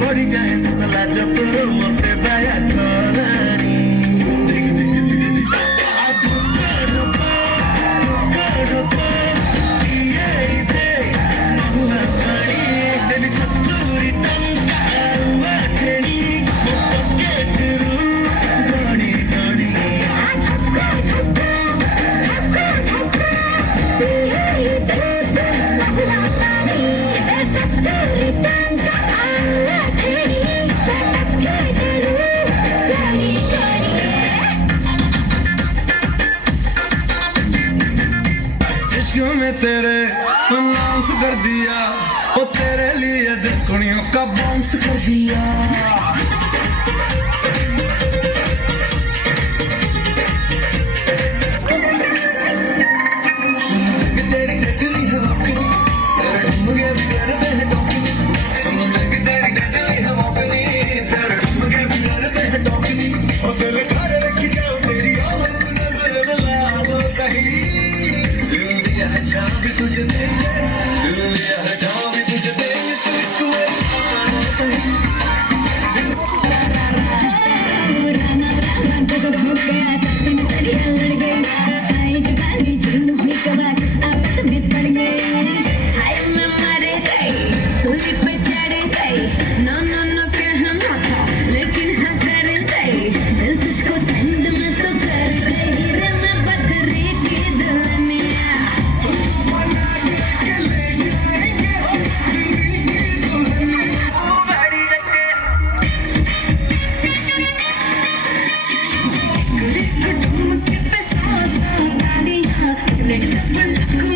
बढ़ी जाए सला जतरो मते बाया खरानी तेरे अनाउंस कर दिया ओ तेरे लिए दुनिया का बाउंस कर दिया तेरी डटली है मौकली तेरे डुमगे भी करते हैं टोकली सुन लग तेरी डटली है मौकली तेरे डुमगे भी करते हैं टोकली ओ दिल घर रख जाओ तेरी और नजर मिला दो सही जहाँ भी तुझे देंगे जहाँ भी तुझे देंगे तो एक राना राना गजब हो गया दर्शन करिए लड़ गई आई जवानी जुन हुई कबार आपत में पड़ गई हाय मैं मर गई सूली पे चढ़ गई नो नो नो कहना था लेकिन हाँ कर गई दिल तुझको सेंड में तो कर गई रे मैं बकरी की दुल्हनिया Let it